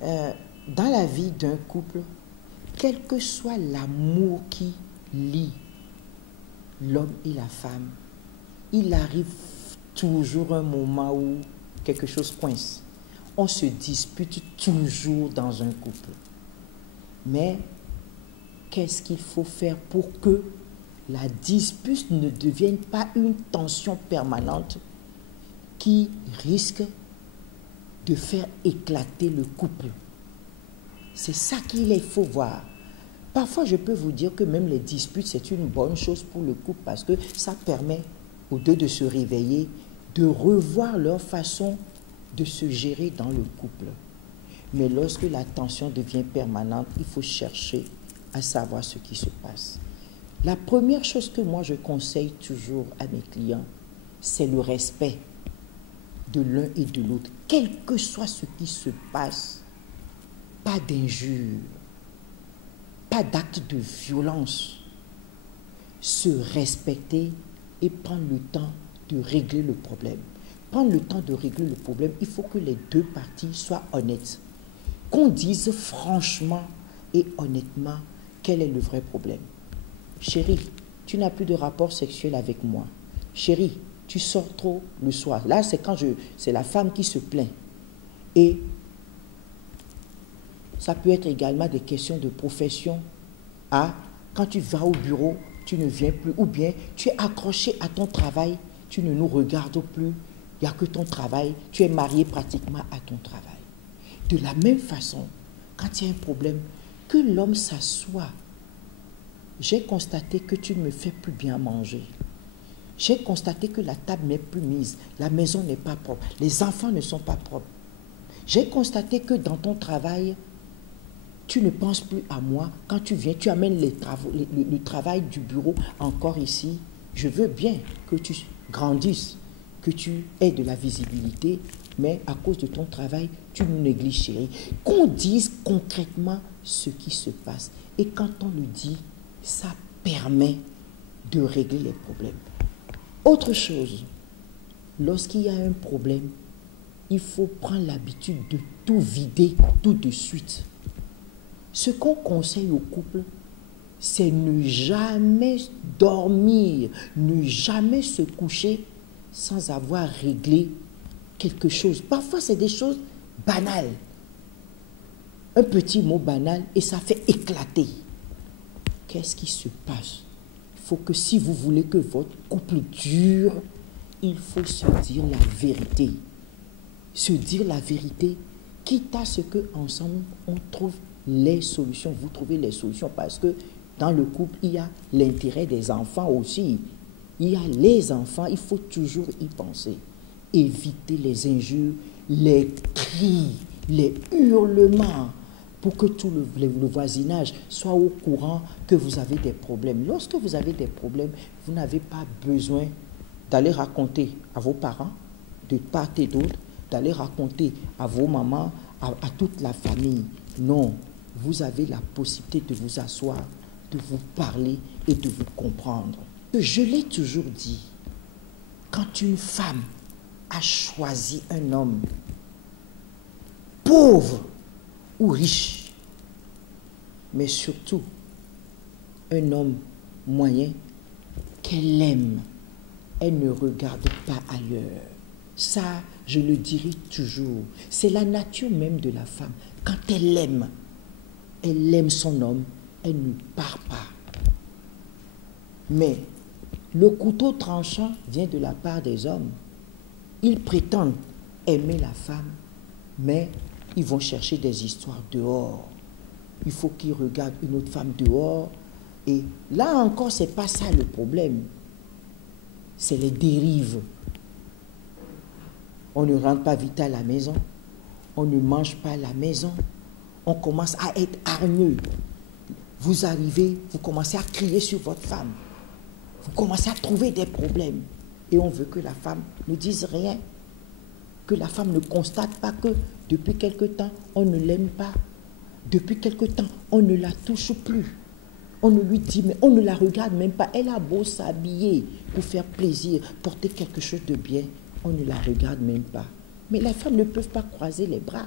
Dans la vie d'un couple, quel que soit l'amour qui lie l'homme et la femme, il arrive toujours un moment où quelque chose coince. On se dispute toujours dans un couple. Mais qu'est-ce qu'il faut faire pour que la dispute ne devienne pas une tension permanente qui risque de faire éclater le couple? C'est ça qu'il faut voir. Parfois, je peux vous dire que même les disputes, c'est une bonne chose pour le couple parce que ça permet aux deux de se réveiller, de revoir leur façon de se gérer dans le couple. Mais lorsque la tension devient permanente, il faut chercher à savoir ce qui se passe. La première chose que moi je conseille toujours à mes clients, c'est le respect de l'un et de l'autre. Quel que soit ce qui se passe, pas d'injures, pas d'actes de violence. Se respecter et prendre le temps de régler le problème. Prendre le temps de régler le problème, il faut que les deux parties soient honnêtes. Qu'on dise franchement et honnêtement quel est le vrai problème. Chérie, tu n'as plus de rapport sexuel avec moi. Chérie, tu sors trop le soir. Là, c'est la femme qui se plaint. Et ça peut être également des questions de profession. Ah, quand tu vas au bureau, tu ne viens plus. Ou bien, tu es accroché à ton travail, tu ne nous regardes plus. Il n'y a que ton travail. Tu es marié pratiquement à ton travail. De la même façon, quand il y a un problème, que l'homme s'assoie. J'ai constaté que tu ne me fais plus bien manger. J'ai constaté que la table n'est plus mise, la maison n'est pas propre, les enfants ne sont pas propres. J'ai constaté que dans ton travail, tu ne penses plus à moi. Quand tu viens, tu amènes le travail du bureau encore ici. Je veux bien que tu grandisses, que tu aies de la visibilité, mais à cause de ton travail, tu nous négliges, chérie. Qu'on dise concrètement ce qui se passe. Et quand on le dit, ça permet de régler les problèmes. Autre chose, lorsqu'il y a un problème, il faut prendre l'habitude de tout vider tout de suite. Ce qu'on conseille au couple, c'est ne jamais dormir, ne jamais se coucher sans avoir réglé quelque chose. Parfois, c'est des choses banales. Un petit mot banal et ça fait éclater. Qu'est-ce qui se passe? Il faut que si vous voulez que votre couple dure, il faut se dire la vérité. Se dire la vérité, quitte à ce qu'ensemble, on trouve les solutions. Vous trouvez les solutions parce que dans le couple, il y a l'intérêt des enfants aussi. Il y a les enfants, il faut toujours y penser. Éviter les injures, les cris, les hurlements, pour que tout le voisinage soit au courant que vous avez des problèmes. Lorsque vous avez des problèmes, vous n'avez pas besoin d'aller raconter à vos parents, de part et d'autre, d'aller raconter à vos mamans, à toute la famille. Non, vous avez la possibilité de vous asseoir, de vous parler et de vous comprendre. Je l'ai toujours dit, quand une femme a choisi un homme pauvre ou riche, mais surtout un homme moyen qu'elle aime, elle ne regarde pas ailleurs. Ça, je le dirai toujours, c'est la nature même de la femme. Quand elle aime son homme, elle ne part pas. Mais le couteau tranchant vient de la part des hommes. Ils prétendent aimer la femme, mais ils vont chercher des histoires dehors. Il faut qu'ils regardent une autre femme dehors. Et là encore, ce n'est pas ça le problème. C'est les dérives. On ne rentre pas vite à la maison. On ne mange pas à la maison. On commence à être hargneux. Vous arrivez, vous commencez à crier sur votre femme. Vous commencez à trouver des problèmes. Et on veut que la femme ne dise rien. Que la femme ne constate pas que depuis quelque temps, on ne l'aime pas. Depuis quelque temps, on ne la touche plus. On ne lui dit, mais on ne la regarde même pas. Elle a beau s'habiller pour faire plaisir, porter quelque chose de bien. On ne la regarde même pas. Mais les femmes ne peuvent pas croiser les bras.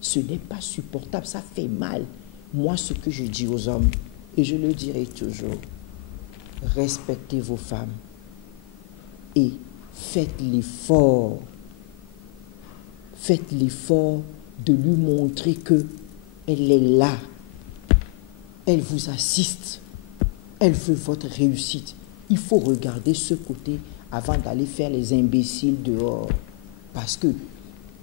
Ce n'est pas supportable, ça fait mal. Moi, ce que je dis aux hommes, et je le dirai toujours, respectez vos femmes et faites l'effort de lui montrer que elle est là, elle vous assiste, elle veut votre réussite. Il faut regarder ce côté avant d'aller faire les imbéciles dehors. Parce que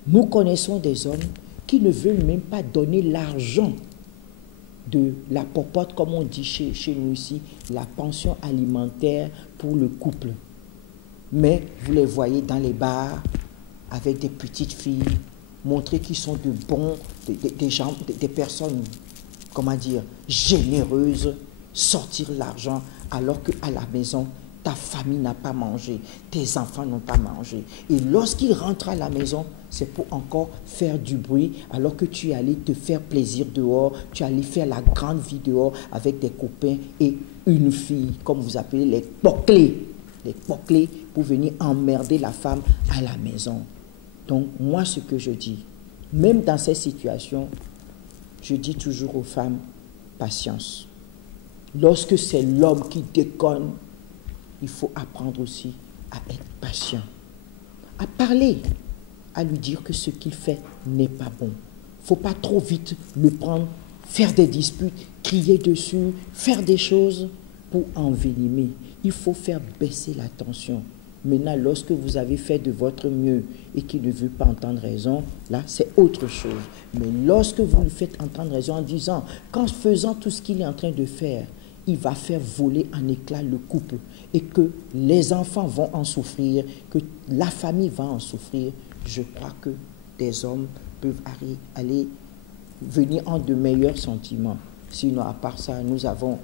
nous connaissons des hommes qui ne veulent même pas donner l'argent de la popote, comme on dit chez nous ici, la pension alimentaire pour le couple. Mais vous les voyez dans les bars avec des petites filles, montrer qu'ils sont de bons, des gens, des personnes, comment dire, généreuses, sortir l'argent alors qu'à la maison, ta famille n'a pas mangé, tes enfants n'ont pas mangé. Et lorsqu'ils rentrent à la maison, c'est pour encore faire du bruit, alors que tu es allé te faire plaisir dehors, tu es allé faire la grande vie dehors avec des copains et une fille, comme vous appelez les poclés pour venir emmerder la femme à la maison. Donc, moi, ce que je dis, même dans ces situations, je dis toujours aux femmes, patience. Lorsque c'est l'homme qui déconne, il faut apprendre aussi à être patient, à parler, à lui dire que ce qu'il fait n'est pas bon. Il ne faut pas trop vite le prendre, faire des disputes, crier dessus, faire des choses pour envenimer. Il faut faire baisser la tension. Maintenant, lorsque vous avez fait de votre mieux et qu'il ne veut pas entendre raison, là, c'est autre chose. Mais lorsque vous lui faites entendre raison en disant, qu'en faisant tout ce qu'il est en train de faire, il va faire voler en éclats le couple et que les enfants vont en souffrir, que la famille va en souffrir, je crois que des hommes peuvent aller venir en de meilleurs sentiments. Sinon, à part ça, nous avons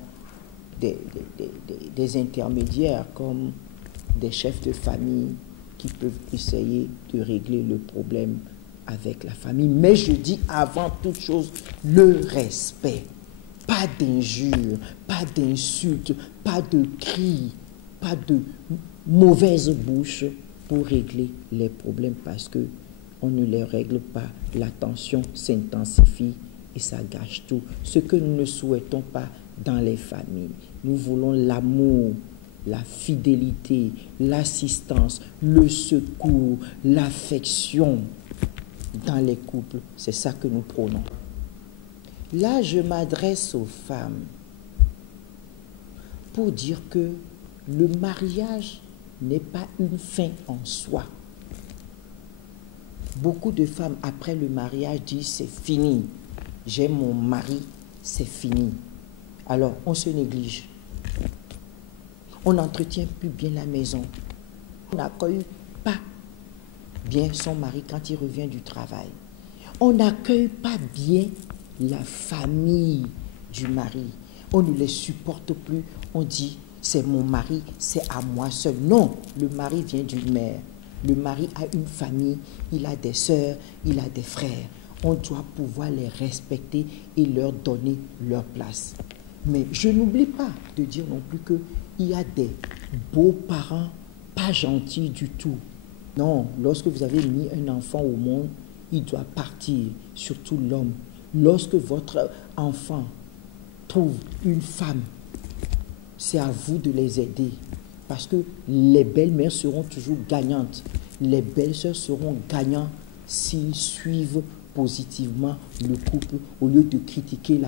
des intermédiaires comme des chefs de famille qui peuvent essayer de régler le problème avec la famille. Mais je dis avant toute chose, le respect. Pas d'injures, pas d'insultes, pas de cris, pas de mauvaise bouche pour régler les problèmes parce que on ne les règle pas. La tension s'intensifie et ça gâche tout. Ce que nous ne souhaitons pas dans les familles. Nous voulons l'amour, la fidélité, l'assistance, le secours, l'affection dans les couples. C'est ça que nous prônons. Là, je m'adresse aux femmes pour dire que le mariage n'est pas une fin en soi. Beaucoup de femmes, après le mariage, disent c'est fini. J'ai mon mari, c'est fini. Alors, on se néglige. On n'entretient plus bien la maison. On n'accueille pas bien son mari quand il revient du travail. On n'accueille pas bien la famille du mari. On ne les supporte plus. On dit, c'est mon mari, c'est à moi seul. Non, le mari vient d'une mère. Le mari a une famille, il a des sœurs, il a des frères. On doit pouvoir les respecter et leur donner leur place. Mais je n'oublie pas de dire non plus qu'il y a des beaux-parents pas gentils du tout. Non, lorsque vous avez mis un enfant au monde, il doit partir, surtout l'homme. Lorsque votre enfant trouve une femme, c'est à vous de les aider. Parce que les belles-mères seront toujours gagnantes. Les belles-sœurs seront gagnantes s'ils suivent positivement le couple au lieu de critiquer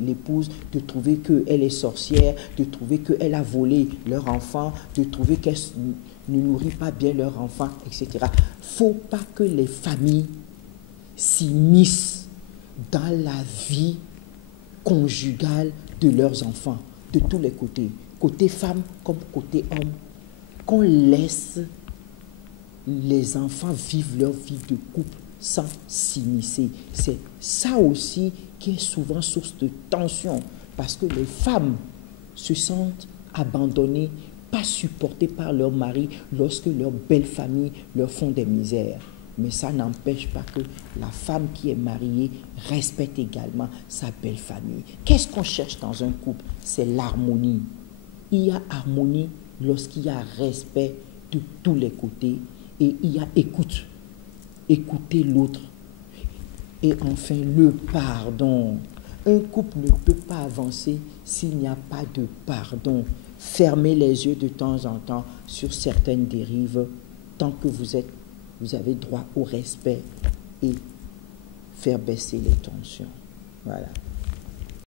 l'épouse, de trouver qu'elle est sorcière, de trouver qu'elle a volé leur enfant, de trouver qu'elle ne nourrit pas bien leur enfant, etc. Il ne faut pas que les familles s'immiscent dans la vie conjugale de leurs enfants, de tous les côtés, côté femme comme côté homme, qu'on laisse les enfants vivre leur vie de couple sans s'immiscer. C'est ça aussi qui est souvent source de tension, parce que les femmes se sentent abandonnées, pas supportées par leur mari lorsque leurs belles familles leur font des misères. Mais ça n'empêche pas que la femme qui est mariée respecte également sa belle famille. Qu'est-ce qu'on cherche dans un couple? C'est l'harmonie. Il y a harmonie lorsqu'il y a respect de tous les côtés et il y a écoute. Écouter l'autre. Et enfin, le pardon. Un couple ne peut pas avancer s'il n'y a pas de pardon. Fermez les yeux de temps en temps sur certaines dérives tant que vous avez droit au respect et faire baisser les tensions. Voilà.